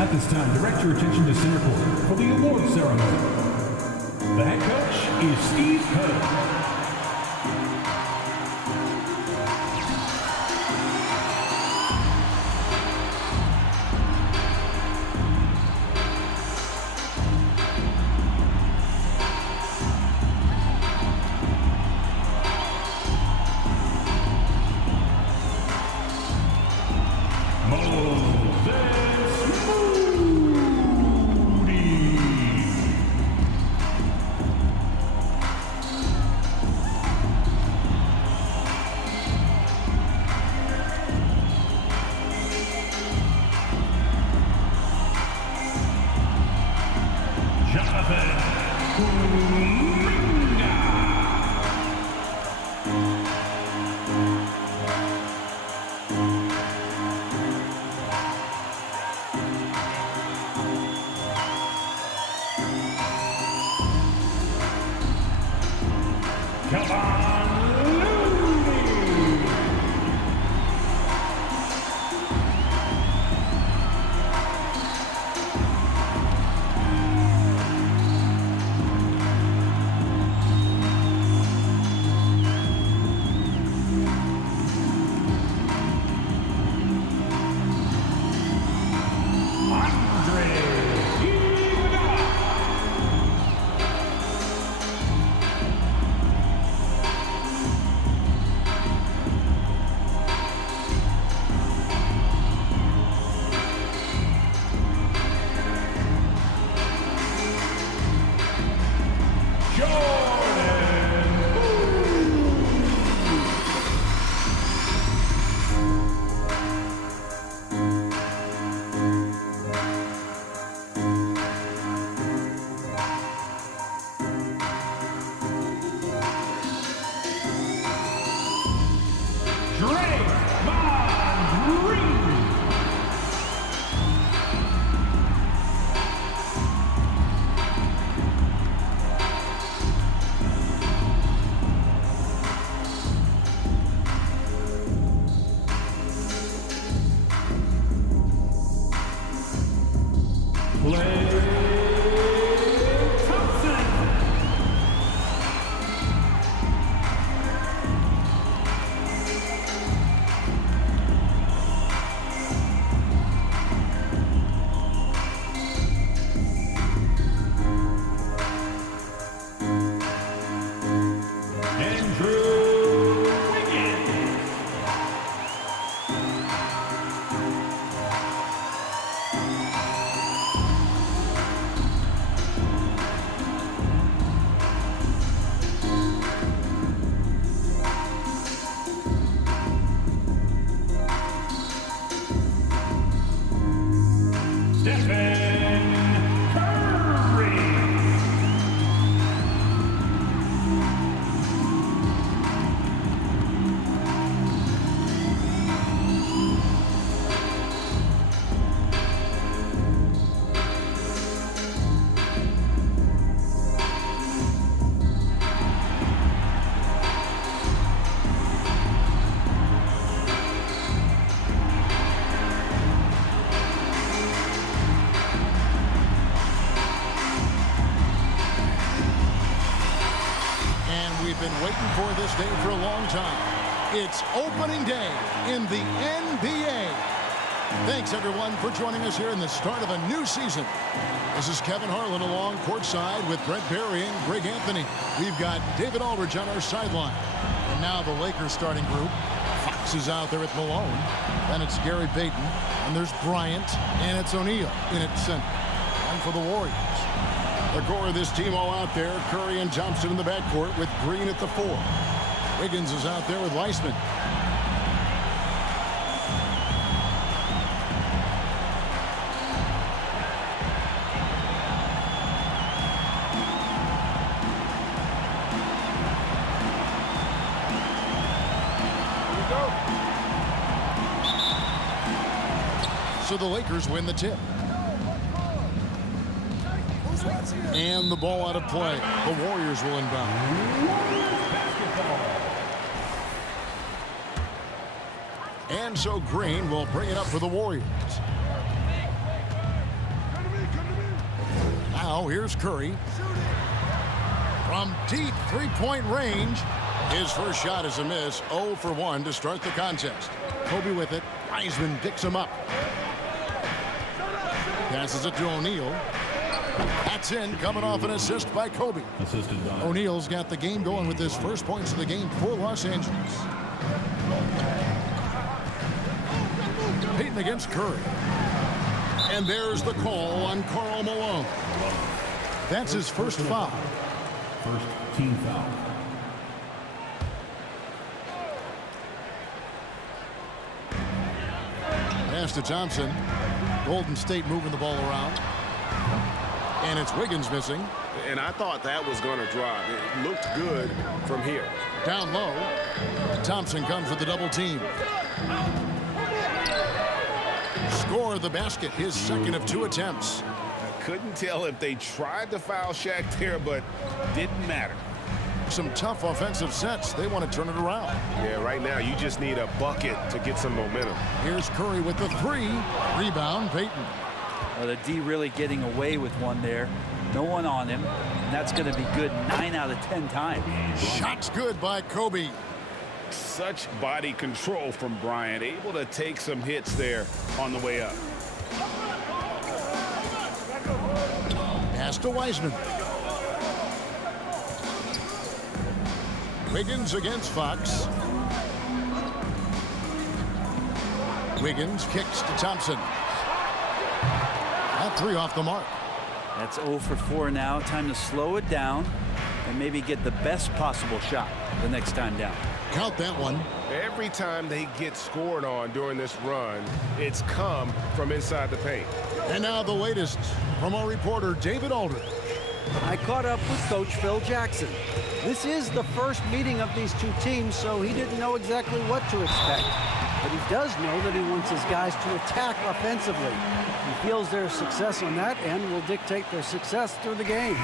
At this time, direct your attention to center court for the award ceremony. The head coach is Steve Kerr. Been waiting for this day for a long time. It's opening day in the NBA. Thanks, everyone, for joining us here in the start of a new season. This is Kevin Harlan along courtside with Brent Barry and Greg Anthony. We've got David Aldridge on our sideline. And now the Lakers starting group. Fox is out there at Malone. Then it's Gary Payton. And there's Bryant. And it's O'Neal in at center. And for the Warriors, the core of this team all out there. Curry and Thompson in the backcourt with Green at the 4. Wiggins is out there with Weissman. So the Lakers win the tip. And the ball out of play. The Warriors will inbound. And so Green will bring it up for the Warriors. Now here's Curry. From deep three-point range. His first shot is a miss. 0 for 1 to start the contest. Kobe with it. Wiseman picks him up. Passes it to O'Neal. That's in, coming off an assist by Kobe. O'Neal's got the game going with his first points of the game for Los Angeles. Payton against Curry. And there's the call on Karl Malone. That's his first foul. First team foul. Pass to Thompson. Golden State moving the ball around. And it's Wiggins missing. And I thought that was going to drop. It looked good from here. Down low. Thompson comes with the double team. Score the basket, his second of 2 attempts. I couldn't tell if they tried to foul Shaq there, but didn't matter. Some tough offensive sets. They want to turn it around. Yeah, right now you just need a bucket to get some momentum. Here's Curry with the 3. Rebound, Payton. Well, the D really getting away with one there. No one on him. And that's going to be good 9 out of 10 times. Shot's good by Kobe. Such body control from Bryant. Able to take some hits there on the way up. Pass to Wiseman. Wiggins against Fox. Wiggins kicks to Thompson. That 3 off the mark. That's 0 for 4 now. Time to slow it down and maybe get the best possible shot the next time down. Count that one. Every time they get scored on during this run, it's come from inside the paint. And now the latest from our reporter, David Aldridge. I caught up with Coach Phil Jackson. This is the first meeting of these 2 teams, so he didn't know exactly what to expect. But he does know that he wants his guys to attack offensively. He feels their success on that end will dictate their success through the game.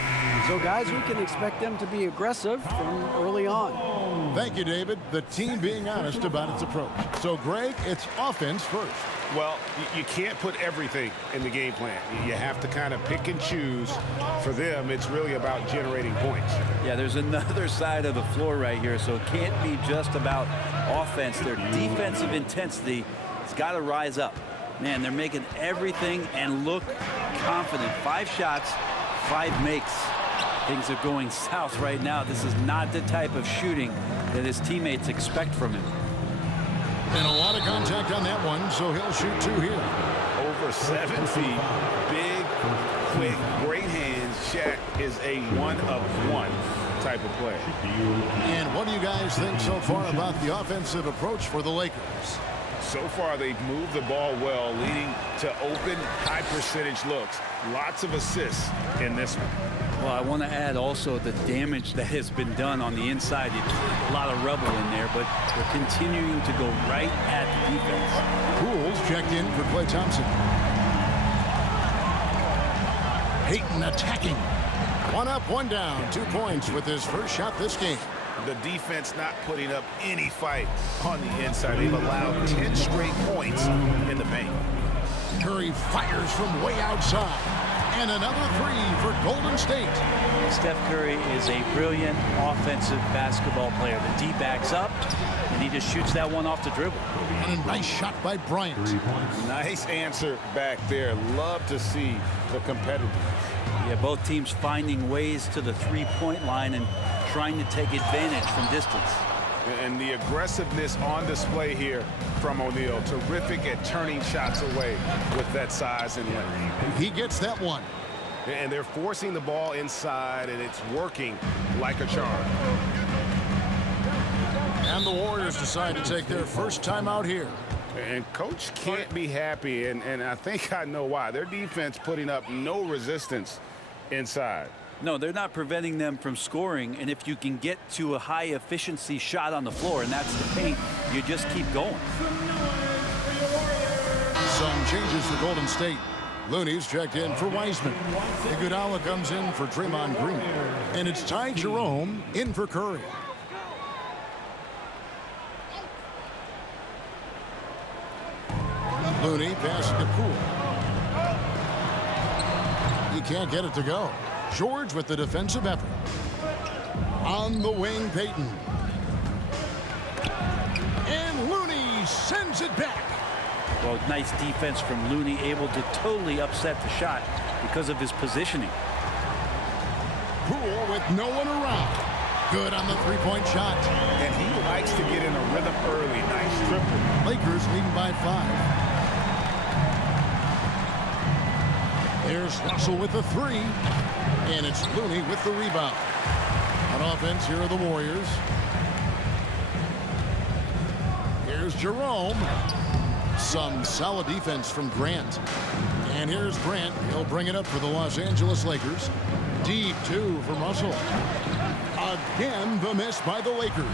So, guys, we can expect them to be aggressive from early on. Thank you, David. The team being honest about its approach. So, Greg, it's offense first. Well, you can't put everything in the game plan. You have to kind of pick and choose. For them, it's really about generating points. Yeah, there's another side of the floor right here, so it can't be just about offense. Their defensive intensity has got to rise up. Man, they're making everything and look confident. 5 shots, 5 makes. Things are going south right now. This is not the type of shooting that his teammates expect from him. And a lot of contact on that one, so he'll shoot 2 here. Over 7 feet, big, quick, great hands. Shaq is a one-of-one type of player. And what do you guys think so far about the offensive approach for the Lakers? So far, they've moved the ball well, leading to open, high-percentage looks. Lots of assists in this one. Well, I want to add also the damage that has been done on the inside. A lot of rubble in there, but they're continuing to go right at the defense. Poole's checked in for Klay Thompson. Payton attacking. 1 up, 1 down. 2 points with his first shot this game. The defense not putting up any fight on the inside. They've allowed 10 straight points in the paint. Curry fires from way outside. And another 3 for Golden State. Steph Curry is a brilliant offensive basketball player. The D backs up, and he just shoots that one off the dribble. And a nice shot by Bryant. Nice answer back there. Love to see the competitiveness. Yeah, both teams finding ways to the 3-point line and trying to take advantage from distance. And the aggressiveness on display here from O'Neal. Terrific at turning shots away with that size and length. He gets that one. And they're forcing the ball inside, and it's working like a charm. And the Warriors decide to take their first time out here. And Coach can't be happy, and I think I know why. Their defense putting up no resistance inside. No, they're not preventing them from scoring, and if you can get to a high efficiency shot on the floor, and that's the paint, you just keep going. Some changes for Golden State. Looney's checked in for Wiseman. Iguodala comes in for Draymond Green. And it's Ty Jerome in for Curry. Looney passes to Poole. He can't get it to go. George with the defensive effort. On the wing, Payton. And Looney sends it back. Well, nice defense from Looney, able to totally upset the shot because of his positioning. Poole with no one around. Good on the three-point shot. And he likes to get in a rhythm early. Nice triple. Lakers leading by 5. There's Russell with the three. And it's Looney with the rebound. On offense, here are the Warriors. Here's Jerome. Some solid defense from Grant. And here's Grant. He'll bring it up for the Los Angeles Lakers. Deep two from Russell. Again, the miss by the Lakers.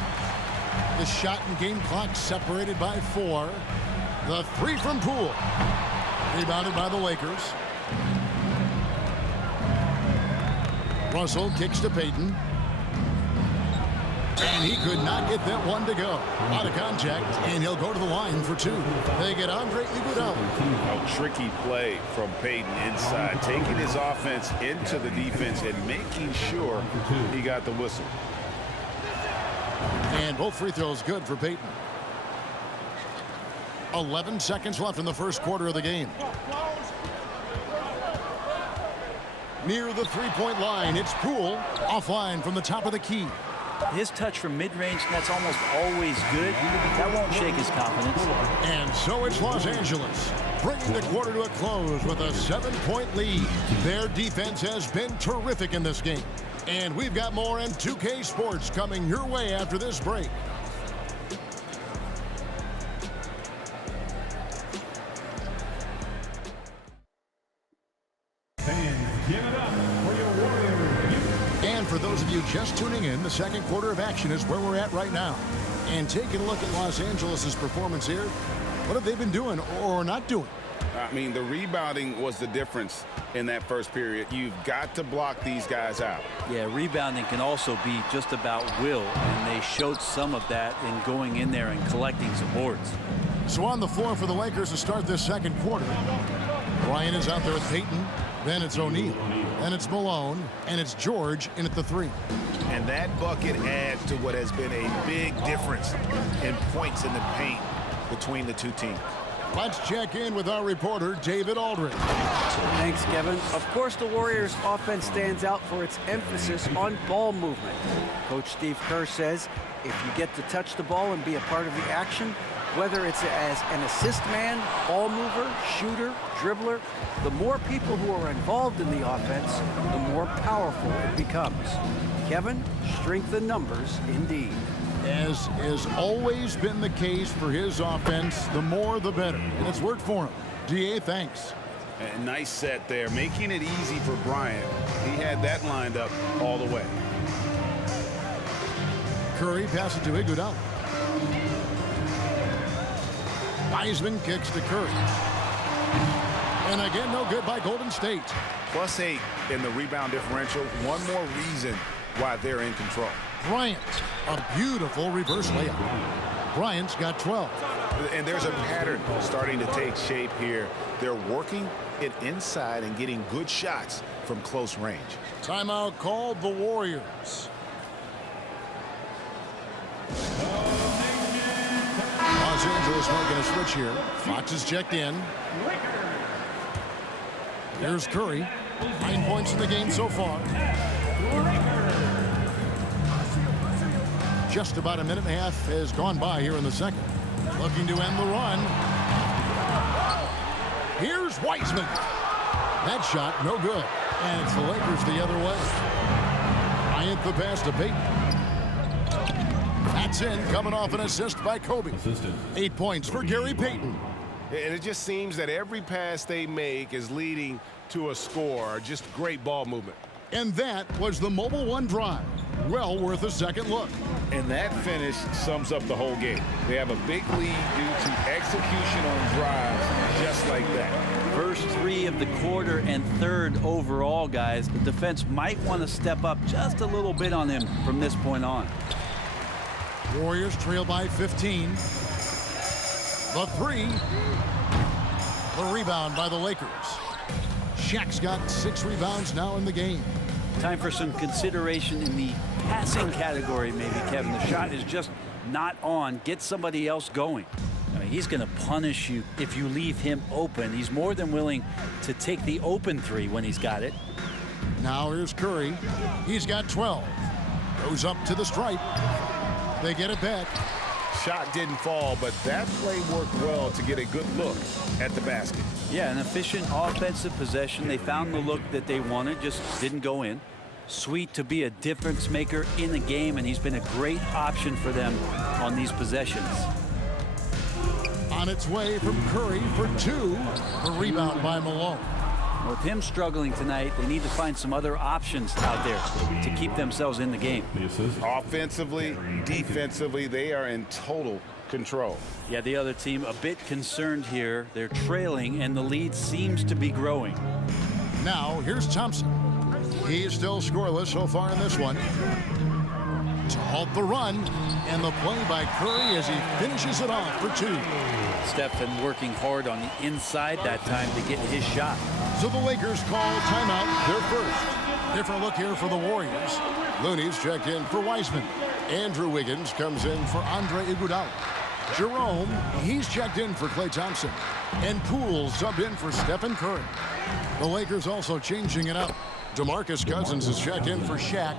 The shot and game clock separated by 4. The three from Poole. Rebounded by the Lakers. Russell kicks to Payton. And he could not get that one to go. Out of contact, and he'll go to the line for 2. They get Andre Iguodala. A tricky play from Payton inside, taking his offense into the defense and making sure he got the whistle. And both free throws good for Payton. 11 seconds left in the first quarter of the game. Near the three-point line, it's Poole. Offline from the top of the key. His touch from mid-range, that's almost always good. That won't shake his confidence. And so it's Los Angeles, bringing the quarter to a close with a 7-point lead. Their defense has been terrific in this game. And we've got more in 2K Sports coming your way after this break. Fans, give it up for your Warriors. And for those of you just tuning in, the second quarter of action is where we're at right now. And taking a look at Los Angeles' performance here, what have they been doing or not doing? I mean, the rebounding was the difference in that first period. You've got to block these guys out. Yeah, rebounding can also be just about will, and they showed some of that in going in there and collecting some boards. So on the floor for the Lakers to start this second quarter, Bryant is out there with Payton. Then it's O'Neal. Then it's Malone. And it's George in at the 3. And that bucket adds to what has been a big difference in points in the paint between the two teams. Let's check in with our reporter, David Aldridge. Thanks, Kevin. Of course, the Warriors' offense stands out for its emphasis on ball movement. Coach Steve Kerr says if you get to touch the ball and be a part of the action, whether it's as an assist man, ball mover, shooter, dribbler, the more people who are involved in the offense, the more powerful it becomes. Kevin, strength in numbers indeed. As has always been the case for his offense, the more the better. And it's worked for him. DA, thanks. And nice set there, making it easy for Bryant. He had that lined up all the way. Curry passes to Iguodala. Wiseman kicks to Curry. And again, no good by Golden State. +8 in the rebound differential. One more reason why they're in control. Bryant, a beautiful reverse layup. Bryant's got 12. And there's a pattern starting to take shape here. They're working it inside and getting good shots from close range. Timeout called the Warriors. Los Angeles making a switch here. Fox is checked in. Here's Curry. 9 points in the game so far. Just about a minute and a half has gone by here in the second. Looking to end the run. Here's Wiseman. That shot, no good. And it's the Lakers the other way. Bryant the pass to Payton. That's in, coming off an assist by Kobe. 8 points for Gary Payton. And it just seems that every pass they make is leading to a score. Just great ball movement. And that was the Mobile One drive. Well worth a second look. And that finish sums up the whole game. They have a big lead due to execution on drives just like that. First 3 of the quarter and 3rd overall, guys. The defense might want to step up just a little bit on him from this point on. Warriors trail by 15. The 3. The rebound by the Lakers. Shaq's got 6 rebounds now in the game. Time for some consideration in the passing category, maybe, Kevin. The shot is just not on. Get somebody else going. I mean, he's going to punish you if you leave him open. He's more than willing to take the open three when he's got it. Now here's Curry. He's got 12. Goes up to the stripe. They get it back. Shot didn't fall, but that play worked well to get a good look at the basket. Yeah, an efficient offensive possession. They found the look that they wanted, just didn't go in. Sweet to be a difference maker in the game, and he's been a great option for them on these possessions. On its way from Curry for 2. A rebound by Malone. With him struggling tonight, they need to find some other options out there to keep themselves in the game. Offensively, defensively, they are in total control. Yeah, the other team a bit concerned here. They're trailing, and the lead seems to be growing. Now, here's Thompson. He's still scoreless so far in this one. To halt the run, and the play by Curry as he finishes it off for 2. Steph been working hard on the inside that time to get his shot. So the Lakers call timeout, their first. Different look here for the Warriors. Looney's checked in for Wiseman. Andrew Wiggins comes in for Andre Iguodala. Jerome, he's checked in for Klay Thompson. And Poole subbed in for Stephen Curry. The Lakers also changing it up. DeMarcus Cousins is checked in for Shaq.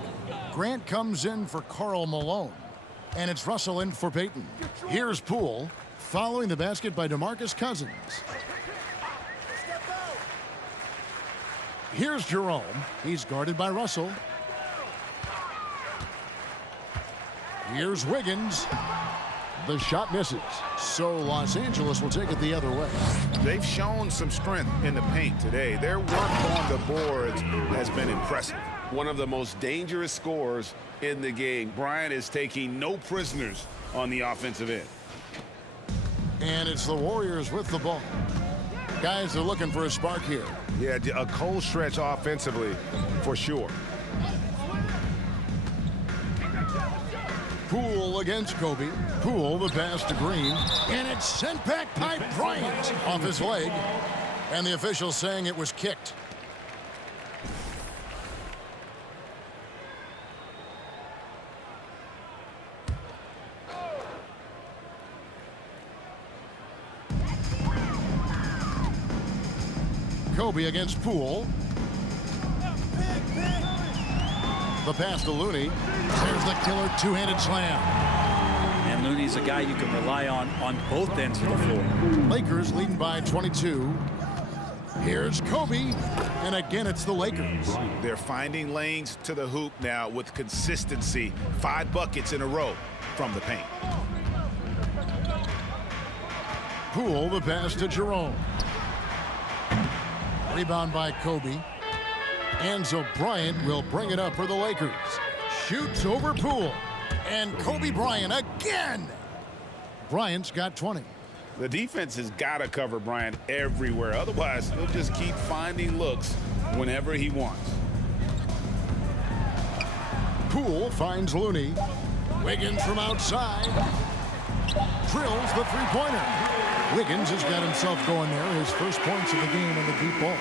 Grant comes in for Karl Malone. And it's Russell in for Payton. Here's Poole, following the basket by DeMarcus Cousins. Here's Jerome. He's guarded by Russell. Here's Wiggins. The shot misses. So Los Angeles will take it the other way. They've shown some strength in the paint today. Their work on the boards has been impressive. One of the most dangerous scorers in the game. Bryant is taking no prisoners on the offensive end. And it's the Warriors with the ball. Guys are looking for a spark here. Yeah, a cold stretch offensively for sure. Poole against Kobe. Poole the pass to Green. And it's sent back by Bryant off his leg. And the officials saying it was kicked. Kobe against Poole. The pass to Looney. There's the killer two-handed slam. And Looney's a guy you can rely on both ends of the floor. Lakers leading by 22. Here's Kobe. And again, it's the Lakers. They're finding lanes to the hoop now with consistency. 5 buckets in a row from the paint. Poole the pass to Jerome. Rebound by Kobe. Enzo Bryant will bring it up for the Lakers. Shoots over Poole. And Kobe Bryant again. Bryant's got 20. The defense has got to cover Bryant everywhere. Otherwise, he'll just keep finding looks whenever he wants. Poole finds Looney. Wiggins from outside. Drills the three-pointer. Wiggins has got himself going there. His first points of the game on the deep ball.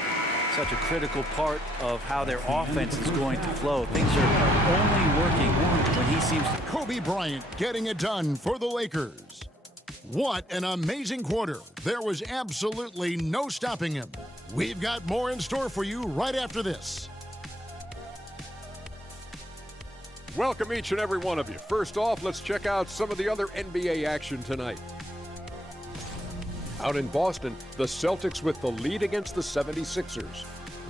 Such a critical part of how their offense is going to flow. Things are only working when he seems to. Kobe Bryant getting it done for the Lakers. What an amazing quarter. There was absolutely no stopping him. We've got more in store for you right after this. Welcome each and every one of you. First off, let's check out some of the other NBA action tonight. Out in Boston, the Celtics with the lead against the 76ers.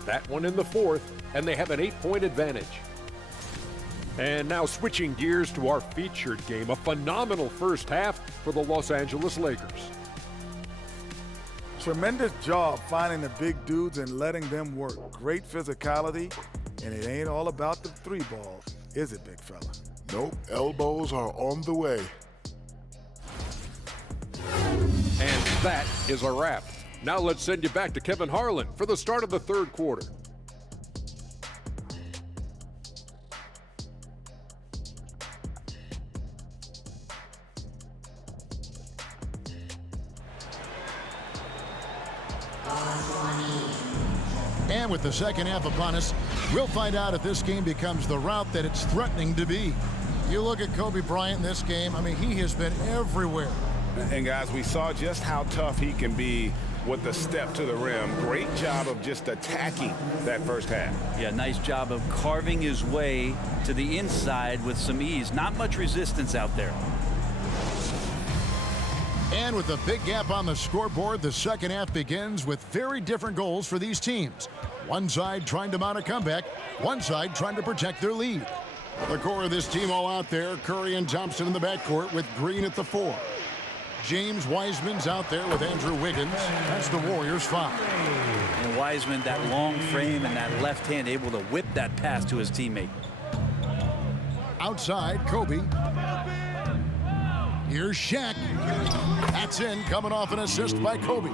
That one in the fourth, and they have an 8-point advantage. And now switching gears to our featured game, a phenomenal first half for the Los Angeles Lakers. Tremendous job finding the big dudes and letting them work. Great physicality, and it ain't all about the three balls, is it, big fella? Nope, elbows are on the way. And that is a wrap. Now let's send you back to Kevin Harlan for the start of the third quarter. And with the second half upon us, we'll find out if this game becomes the rout that it's threatening to be. You look at Kobe Bryant in this game, I mean, he has been everywhere. And guys, we saw just how tough he can be with the step to the rim. Great job of just attacking that first half. Yeah, nice job of carving his way to the inside with some ease. Not much resistance out there. And with a big gap on the scoreboard, the second half begins with very different goals for these teams. One side trying to mount a comeback, one side trying to protect their lead. The core of this team all out there, Curry and Thompson in the backcourt with Green at the 4. James Wiseman's out there with Andrew Wiggins. That's the Warriors' 5. And Wiseman, that long frame and that left hand, able to whip that pass to his teammate. Outside, Kobe. Here's Shaq. That's in, coming off an assist by Kobe.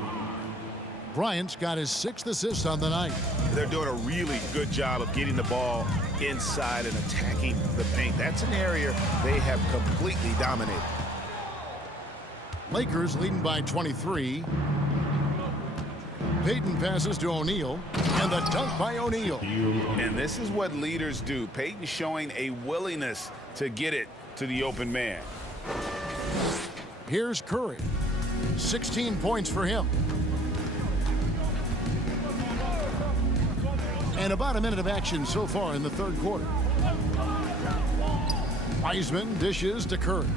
Bryant's got his 6th assist on the night. They're doing a really good job of getting the ball inside and attacking the paint. That's an area they have completely dominated. Lakers leading by 23. Payton passes to O'Neal, and the dunk by O'Neal. And this is what leaders do. Payton showing a willingness to get it to the open man. Here's Curry. 16 points for him. And about a minute of action so far in the third quarter. Wiseman dishes to Curry.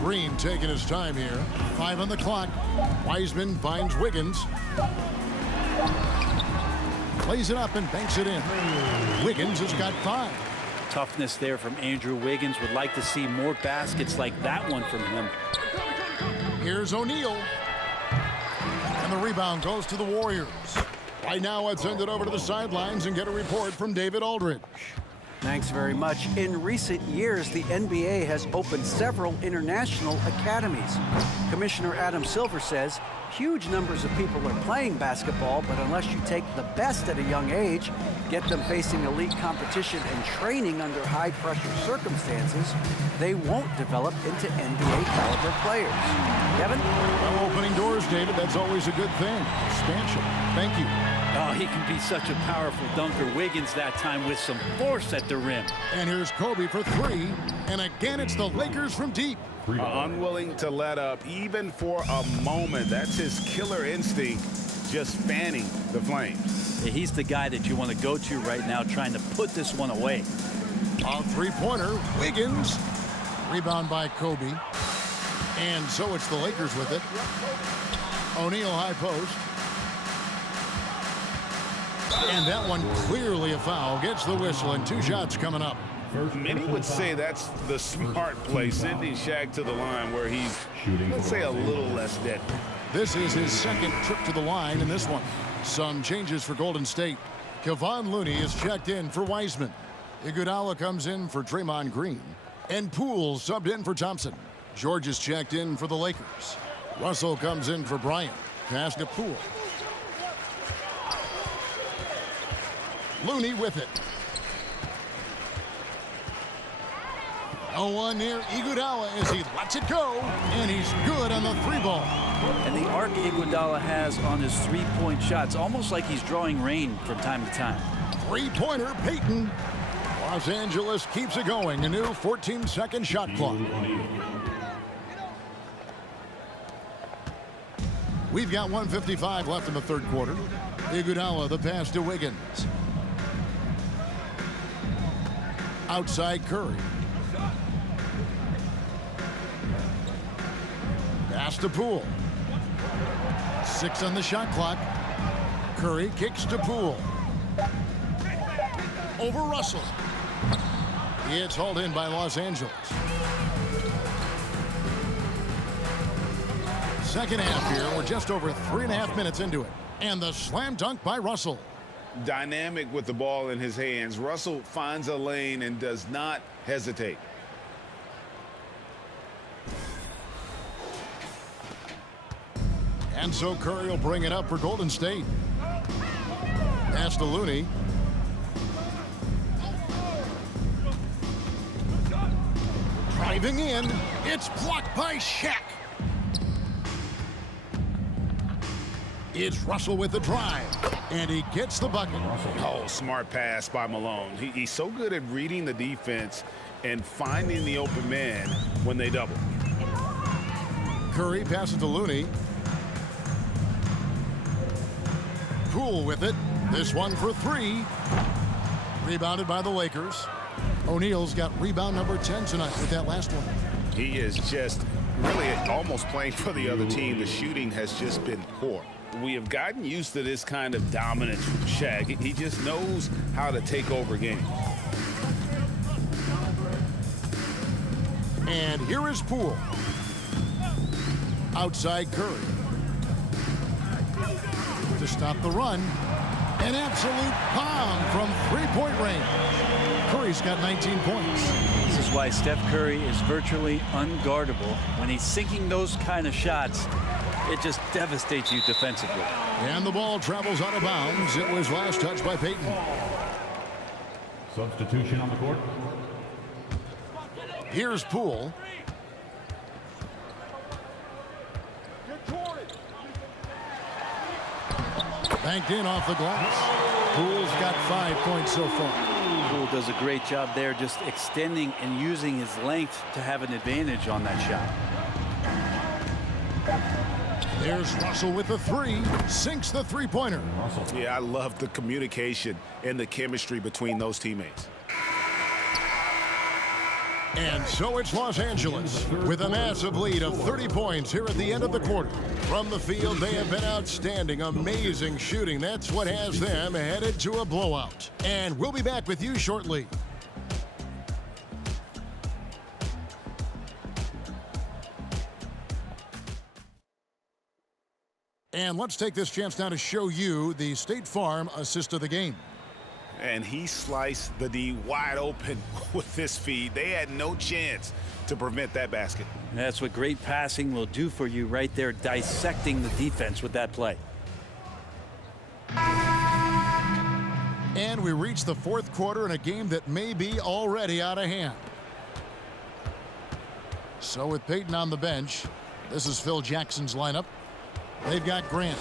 Green taking his time here. 5 on the clock. Wiseman finds Wiggins. Plays it up and banks it in. Wiggins has got 5. Toughness there from Andrew Wiggins. Would like to see more baskets like that one from him. Here's O'Neal. And the rebound goes to the Warriors. Right now, let's send it over to the sidelines and get a report from David Aldridge. Thanks very much. In recent years, the NBA has opened several international academies. Commissioner Adam Silver says huge numbers of people are playing basketball, but unless you take the best at a young age, get them facing elite competition and training under high-pressure circumstances, they won't develop into NBA-caliber players. Kevin? Well, opening doors, David, that's always a good thing. Expansion. Thank you. Oh, he can be such a powerful dunker. Wiggins that time with some force at the rim. And here's Kobe for 3. And again, it's the Lakers from deep. Unwilling to let up even for a moment. That's his killer instinct, just fanning the flames. Yeah, he's the guy that you want to go to right now, trying to put this one away. A three-pointer, Wiggins. Rebound by Kobe. And so it's the Lakers with it. O'Neal high post. And that one clearly a foul. Gets the whistle, and 2 shots coming up. Many would say that's the smart play, sending Shaq to the line where he's, let's say, a little less dead. This is his 2nd trip to the line in this one. Some changes for Golden State. Kevon Looney is checked in for Wiseman. Iguodala comes in for Draymond Green. And Poole subbed in for Thompson. George is checked in for the Lakers. Russell comes in for Bryant. Pass to Poole. Looney with it. No one near Iguodala as he lets it go, and he's good on the 3-ball. And the arc Iguodala has on his 3-point shots, almost like he's drawing rain from time to time. 3-pointer, Payton. Los Angeles keeps it going. A new 14-second shot clock. We've got 1:55 left in the third quarter. Iguodala, the pass to Wiggins. Outside Curry. Pass to Poole. 6 on the shot clock. Curry kicks to Poole. Over Russell. It's hauled in by Los Angeles. Second half here. We're just over 3.5 minutes into it. And the slam dunk by Russell. Dynamic with the ball in his hands. Russell finds a lane and does not hesitate. And so Curry will bring it up for Golden State. Pass to Looney. Driving in. It's blocked by Shaq. It's Russell with the drive, and he gets the bucket. Oh, smart pass by Malone. He's so good at reading the defense and finding the open man when they double. Curry passes to Looney. Poole with it. This one for three. Rebounded by the Lakers. O'Neal's got rebound number 10 tonight with that last one. He is just really almost playing for the other team. The shooting has just been poor. We have gotten used to this kind of dominance from Shaq. He just knows how to take over games. And here is Poole. Outside Curry. To stop the run. An absolute bomb from three-point range. Curry's got 19 points. This is why Steph Curry is virtually unguardable. When he's sinking those kind of shots, it just devastates you defensively. And the ball travels out of bounds. It was last touched by Payton. Substitution on the court. Here's Poole. Banked in off the glass. Poole's got 5 points so far. Poole does a great job there, just extending and using his length to have an advantage on that shot. There's Russell with the three. Sinks the three-pointer. Yeah, I love the communication and the chemistry between those teammates. And so it's Los Angeles with a massive lead of 30 points here at the end of the quarter. From the field, they have been outstanding. Amazing shooting. That's what has them headed to a blowout. And we'll be back with you shortly. And let's take this chance now to show you the State Farm assist of the game. And he sliced the D wide open with this feed. They had no chance to prevent that basket. That's what great passing will do for you right there, dissecting the defense with that play. And we reach the fourth quarter in a game that may be already out of hand. So with Payton on the bench, this is Phil Jackson's lineup. They've got Grant.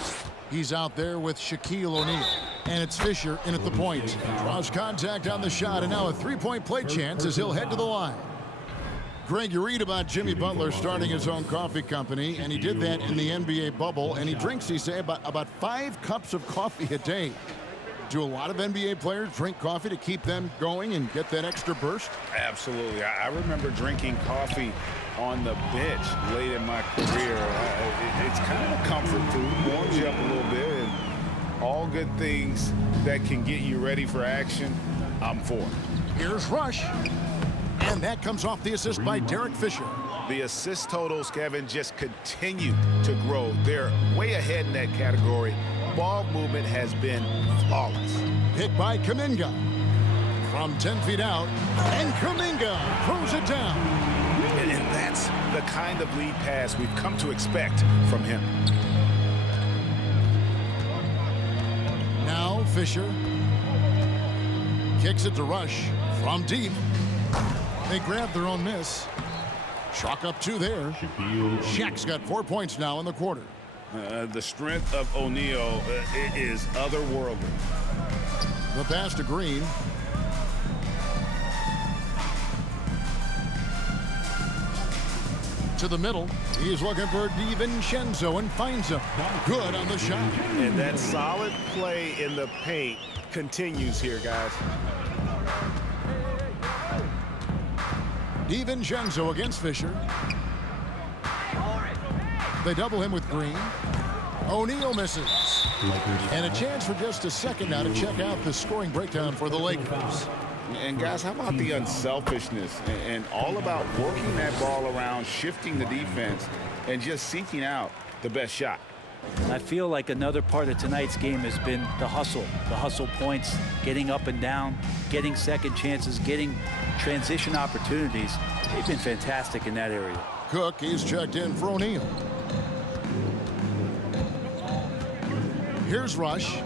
He's out there with Shaquille O'Neal. And it's Fisher in at the point. Draws contact on the shot, and now a three-point play chance as he'll head to the line. Greg, you read about Jimmy Butler starting his own coffee company, and he did that in the NBA bubble, and he drinks, he say, about 5 cups of coffee a day. Do a lot of NBA players drink coffee to keep them going and get that extra burst? Absolutely. I remember drinking coffee on the bench late in my career. It's kind of a comfort food, warms you up a little bit, and all good things that can get you ready for action, I'm for. Here's Rush. And that comes off the assist by Derek Fisher. The assist totals, Kevin, just continue to grow. They're way ahead in that category. Ball movement has been flawless. Hit by Kuminga. From 10 feet out, and Kuminga throws it down. And that's the kind of lead pass we've come to expect from him. Now Fisher kicks it to Rush from deep. They grab their own miss. Chalk up 2 there. Shaq's got 4 points now in the quarter. The strength of O'Neal is otherworldly. The pass to Green. To the middle. He's looking for DiVincenzo and finds him. Good on the shot. And that solid play in the paint continues here, guys. DiVincenzo against Fisher. They double him with Green. O'Neal misses. And a chance for just a second now to check out the scoring breakdown for the Lakers. And guys, how about the unselfishness and all about working that ball around, shifting the defense, and just seeking out the best shot. I feel like another part of tonight's game has been the hustle points, getting up and down, getting second chances, getting transition opportunities. They've been fantastic in that area. Cook is checked in for O'Neal. Here's Rush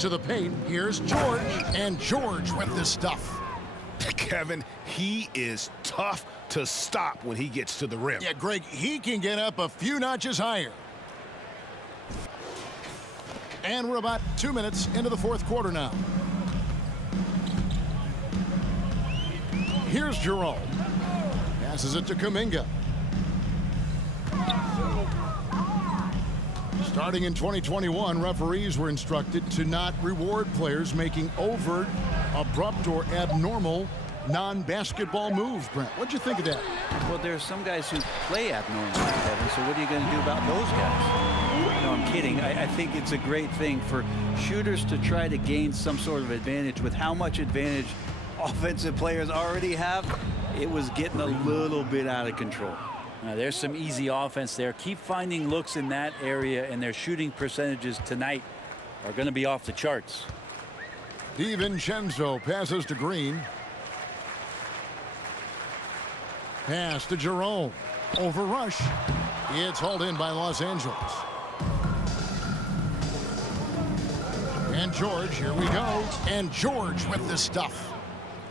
to the paint. Here's George, and George with the stuff. Kevin, he is tough to stop when he gets to the rim. Yeah, Greg, he can get up a few notches higher. And we're about 2 minutes into the fourth quarter now. Here's Jerome. Passes it to Kuminga. Starting in 2021, referees were instructed to not reward players making overt, abrupt, or abnormal non-basketball moves. Brent, what'd you think of that? Well, there are some guys who play abnormally, Kevin, so what are you going to do about those guys? No, I'm kidding. I think it's a great thing for shooters to try to gain some sort of advantage. With how much advantage offensive players already have, it was getting a little bit out of control. Now, there's some easy offense there. Keep finding looks in that area, and their shooting percentages tonight are going to be off the charts. DiVincenzo passes to Green. Pass to Jerome. Over rush. It's hauled in by Los Angeles. And George, here we go. And George with the stuff.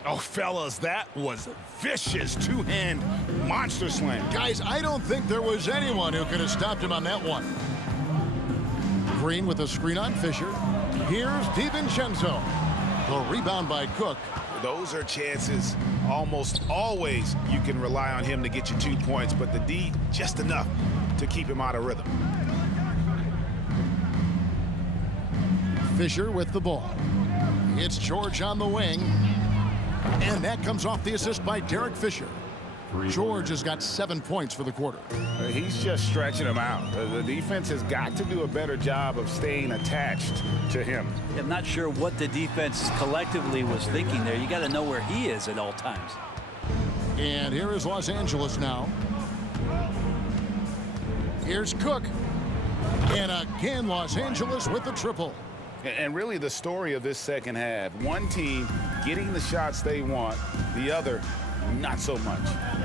Oh, fellas, that was a vicious two-hand monster slam. Guys, I don't think there was anyone who could have stopped him on that one. Green with a screen on Fisher. Here's DiVincenzo. The rebound by Cook. Those are chances almost always you can rely on him to get you 2 points, but the D just enough to keep him out of rhythm. Fisher with the ball. It's George on the wing. And that comes off the assist by Derek Fisher. George has got 7 points for the quarter. He's just stretching him out. The defense has got to do a better job of staying attached to him. I'm not sure what the defense collectively was thinking there. You got to know where he is at all times. And here is Los Angeles now. Here's Cook. And again, Los Angeles with the triple. And really the story of this second half, one team getting the shots they want, the other not so much.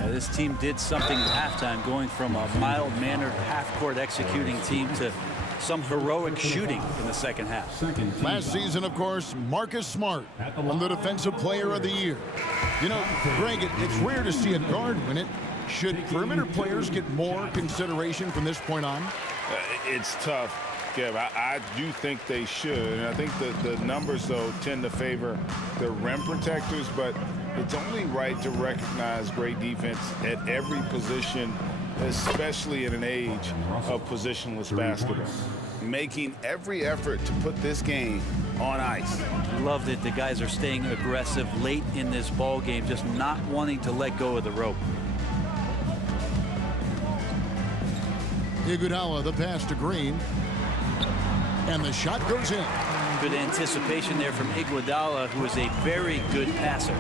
This team did something at halftime, going from a mild-mannered half-court executing team to some heroic shooting in the second half. Last season, of course, Marcus Smart won the Defensive Player of the Year. You know, Greg, it's rare to see a guard win it. Should perimeter players get more consideration from this point on? It's tough. Kev, I do think they should. And I think that the numbers, though, tend to favor the rim protectors, but it's only right to recognize great defense at every position, especially in an age of positionless basketball. Making every effort to put this game on ice. Love that the guys are staying aggressive late in this ball game, just not wanting to let go of the rope. Iguodala, the pass to Green. And the shot goes in. Good anticipation there from Iguodala, who is a very good passer.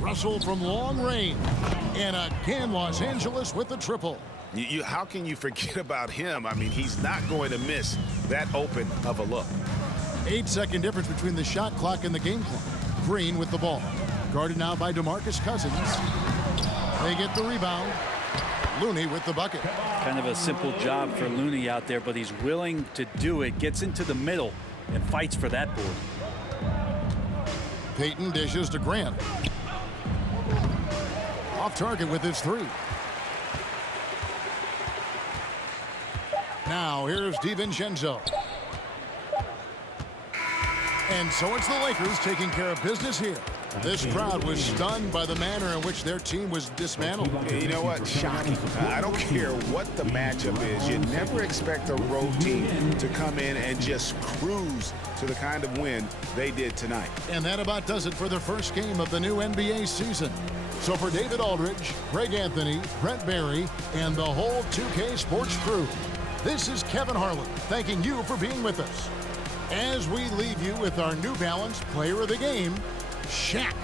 Russell from long range. And again, Los Angeles with the triple. How can you forget about him? I mean, he's not going to miss that open of a look. 8-second difference between the shot clock and the game clock. Green with the ball. Guarded now by DeMarcus Cousins. They get the rebound. Looney with the bucket. Kind of a simple job for Looney out there, but he's willing to do it. Gets into the middle and fights for that board. Payton dishes to Grant. Off target with his three. Now here's DiVincenzo. And so it's the Lakers taking care of business here. This crowd was stunned by the manner in which their team was dismantled. You know what? Shocking. I don't care what the matchup is. You never expect a road team to come in and just cruise to the kind of win they did tonight. And that about does it for the first game of the new NBA season. So for David Aldridge, Greg Anthony, Brent Barry, and the whole 2K Sports crew, this is Kevin Harlan thanking you for being with us. As we leave you with our New Balance Player of the Game, Shaq.